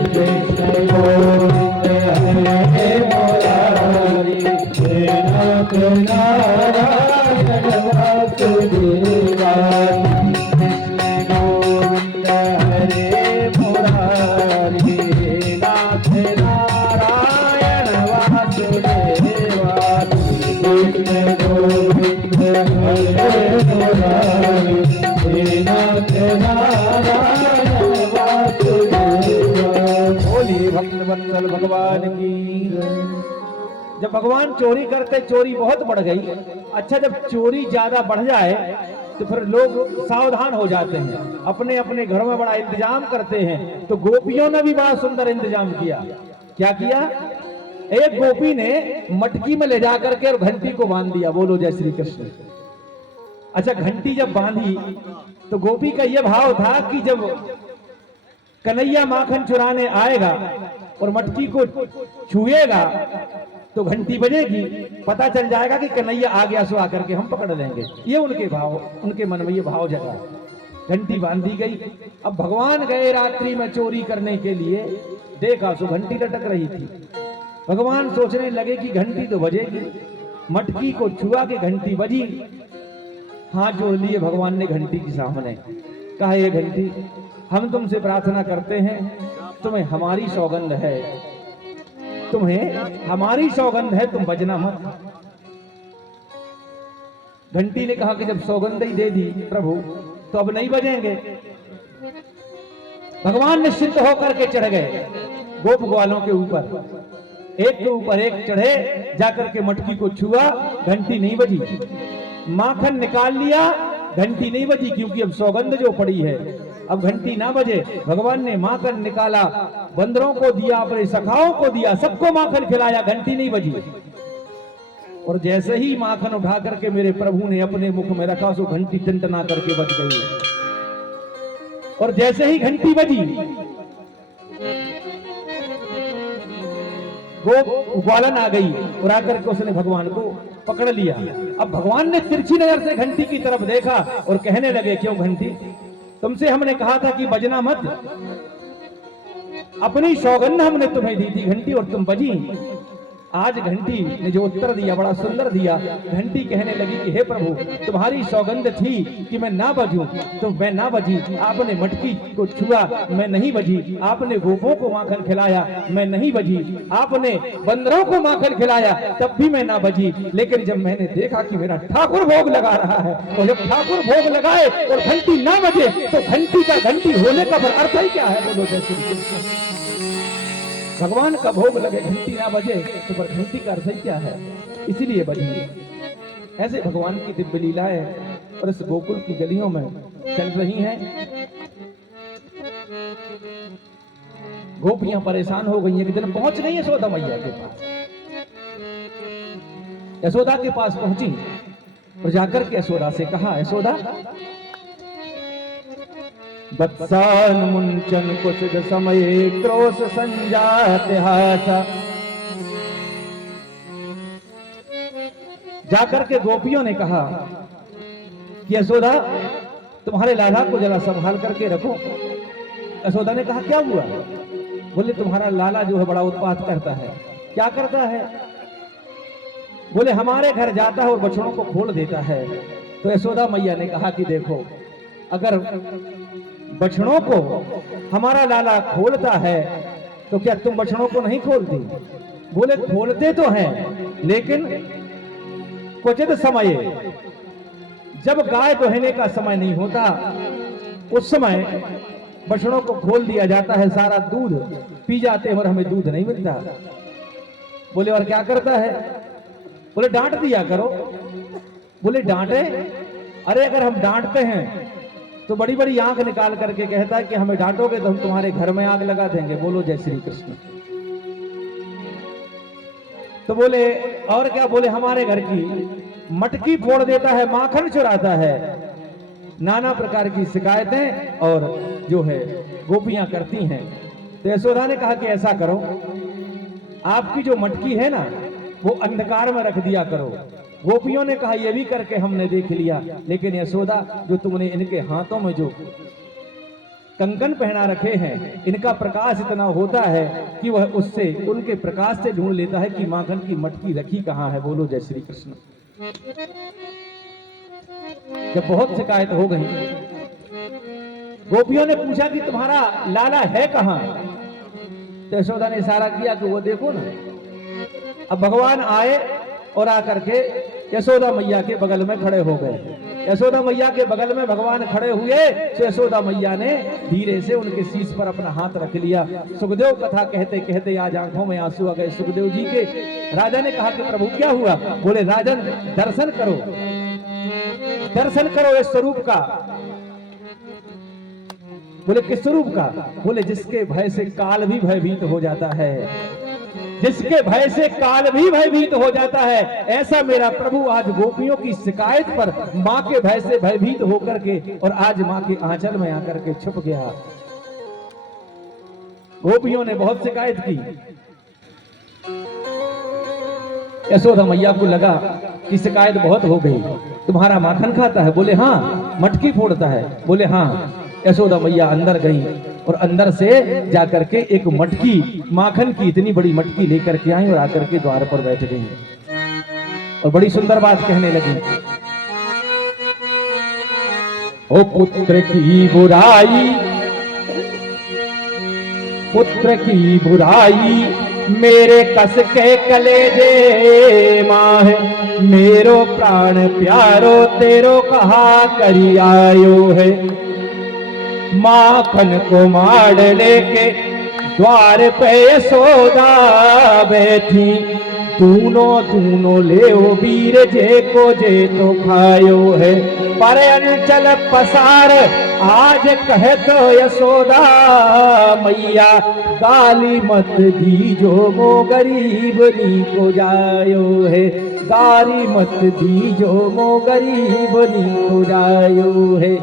कृष्ण गोविंद हरे मुरारी हे नाथ नारायण वासुदेवा कृष्ण गोविंद हरे मुरारी हे नाथ नारायण वासुदेवा कृष्ण गोविंद हरे मुरारी हे नाथ नारायण वासुदेवा। बोलिए भक्तवत्सल भगवान की। जब भगवान चोरी करते, चोरी बहुत बढ़ गई। अच्छा, जब चोरी ज्यादा बढ़ जाए तो फिर लोग सावधान हो जाते हैं, अपने अपने घरों में बड़ा इंतजाम करते हैं। तो गोपियों ने भी बड़ा सुंदर इंतजाम किया। क्या किया? एक गोपी ने मटकी में ले जाकर के और घंटी को बांध दिया। बोलो जय श्री कृष्ण। अच्छा, घंटी जब बांधी तो गोपी का यह भाव था कि जब कन्हैया माखन चुराने आएगा और मटकी को छुएगा तो घंटी बजेगी, पता चल जाएगा कि कन्हैया आ गया, सो आकर के हम पकड़ लेंगे। ये उनके भाव, उनके मन में ये भाव जगा। घंटी बांधी गई। अब भगवान गए रात्रि में चोरी करने के लिए, देखा सो घंटी लटक रही थी। भगवान सोचने लगे कि घंटी तो बजेगी, मटकी को छुआ के घंटी बजी। हाथ जोड़ लिए भगवान ने घंटी के सामने, कहा ये घंटी, हम तुमसे प्रार्थना करते हैं, तुम्हें हमारी सौगंध है, तुम्हें हमारी सौगंध है, तुम बजना मत। घंटी ने कहा कि जब सौगंध ही दे दी प्रभु तो अब नहीं बजेंगे। भगवान निश्चिंत होकर के चढ़ गए गोप ग्वालों के ऊपर, एक के ऊपर एक चढ़े, जाकर के मटकी को छुआ, घंटी नहीं बजी। माखन निकाल लिया, घंटी नहीं बजी, क्योंकि अब सौगंध जो पड़ी है, अब घंटी ना बजे। भगवान ने माखन निकाला, बंदरों को दिया, अपने सखाओं को दिया, सबको माखन खिलाया, घंटी नहीं बजी। और जैसे ही माखन उठा करके मेरे प्रभु ने अपने मुख में रखा, सो घंटी टंटना करके बज गई। और जैसे ही घंटी बजी, ग्वालन आ गई और आकर के उसने भगवान को पकड़ लिया। अब भगवान ने तिरछी नजर से घंटी की तरफ देखा और कहने लगे, क्यों घंटी, तुमसे हमने कहा था कि बजना मत, अपनी सौगंध हमने तुम्हें दी थी घंटी, और तुम बजी। आज घंटी ने जो उत्तर दिया बड़ा सुंदर दिया। घंटी कहने लगी कि हे प्रभु, तुम्हारी सौगंध थी कि मैं ना बजूं, तो मैं ना बजी। आपने मटकी को छुआ, मैं नहीं बजी। आपने गोपों को माखन खिलाया, मैं नहीं बजी। आपने बंदरों को माखन खिलाया, तब भी मैं ना बजी। लेकिन जब मैंने देखा कि मेरा ठाकुर भोग लगा रहा है, और जब ठाकुर भोग लगाए और घंटी ना बजे, तो घंटी का घंटी होने का अर्थ ही क्या है? बोलो जय श्री कृष्ण। भगवान का भोग लगे, घंटी ना बजे, तो पर घंटी का अर्थ क्या है? इसीलिए बजेंगे। ऐसे भगवान की दिव्य लीलाएं और इस गोकुल की गलियों में चल रही हैं। गोपियां परेशान हो गई हैं कि दिन पहुंच गई यशोदा मैया के पास। यशोदा के पास पहुंची और जाकर के यशोदा से कहा, यशोदा, वत्सान मुंचन कुछ समय क्रोश संजात हासा। जाकर के गोपियों ने कहा कि यशोदा, तुम्हारे लाला को जरा संभाल करके रखो। यशोदा ने कहा, क्या हुआ? बोले, तुम्हारा लाला जो है बड़ा उत्पात करता है। क्या करता है? बोले, हमारे घर जाता है और बछड़ों को खोल देता है। तो यशोदा मैया ने कहा कि देखो, अगर बछड़ों को हमारा लाला खोलता है तो क्या तुम बछड़ों को नहीं खोलती? बोले, खोलते तो हैं, लेकिन क्वचित समय, जब गाय दोहने का समय नहीं होता, उस समय बछड़ों को खोल दिया जाता है, सारा दूध पी जाते हैं और हमें दूध नहीं मिलता। बोले, और क्या करता है? बोले, डांट दिया करो। बोले, डांटे? अरे अगर हम डांटते हैं तो बड़ी बड़ी आंख निकाल करके कहता है कि हमें डांटोगे तो हम तुम्हारे घर में आग लगा देंगे। बोलो जय श्री कृष्ण। तो बोले, और क्या? बोले, हमारे घर की मटकी फोड़ देता है, माखन चुराता है। नाना प्रकार की शिकायतें और जो है गोपियां करती हैं। तो यशोदा ने कहा कि ऐसा करो, आपकी जो मटकी है ना, वो अंधकार में रख दिया करो। गोपियों ने कहा, ये भी करके हमने देख लिया, लेकिन यशोदा, जो तुमने इनके हाथों में जो कंकन पहना रखे हैं, इनका प्रकाश इतना होता है कि वह उससे उनके प्रकाश से ढूंढ लेता है कि माखन की मटकी रखी कहाँ है। बोलो जय श्री कृष्ण। जब बहुत शिकायत हो गई, गोपियों ने पूछा कि तुम्हारा लाला है कहाँ? तो यशोदा ने इशारा किया कि वो देखो ना। अब भगवान आए और आकर के यशोदा मैया के बगल में खड़े हो गए। यशोदा मैया के बगल में भगवान खड़े हुए तो यशोदा मैया ने धीरे से उनके शीश पर अपना हाथ रख लिया। सुखदेव कथा कहते कहते आज आंखों में आंसू आ गए सुखदेव जी के। राजा ने कहा कि प्रभु क्या हुआ? बोले राजन दर्शन करो, दर्शन करो इस स्वरूप का। बोले किस स्वरूप का? बोले जिसके भय से काल भी भयभीत हो जाता है, जिसके भय से काल भी भयभीत हो जाता है, ऐसा मेरा प्रभु आज गोपियों की शिकायत पर मां के भय से भयभीत होकर के और आज मां के आंचल में आकर के छुप गया। गोपियों ने बहुत शिकायत की। यशोदा मैया को लगा कि शिकायत बहुत हो गई। तुम्हारा माखन खाता है? बोले हाँ। मटकी फोड़ता है? बोले हाँ। यशोदा मैया अंदर गई और अंदर से जाकर के एक मटकी, माखन की इतनी बड़ी मटकी लेकर के आई और आकर के द्वार पर बैठ गई और बड़ी सुंदर बात कहने लगी। ओ पुत्र की बुराई, पुत्र की बुराई मेरे कस के कलेजे मां, मेरो प्राण प्यारो तेरो कहा करी आयो है। माखन को मार लेके द्वार पे यशोदा बैठी, दूनों दूनों ले ओ वीर जे को जे तो खायो है। पर अंचल पसार आज कहे तो यशोदा मैया, गाली मत दीजो मो गरीब नी को जायो है। गाली मत दीजो मो गरीब नी को जायो है।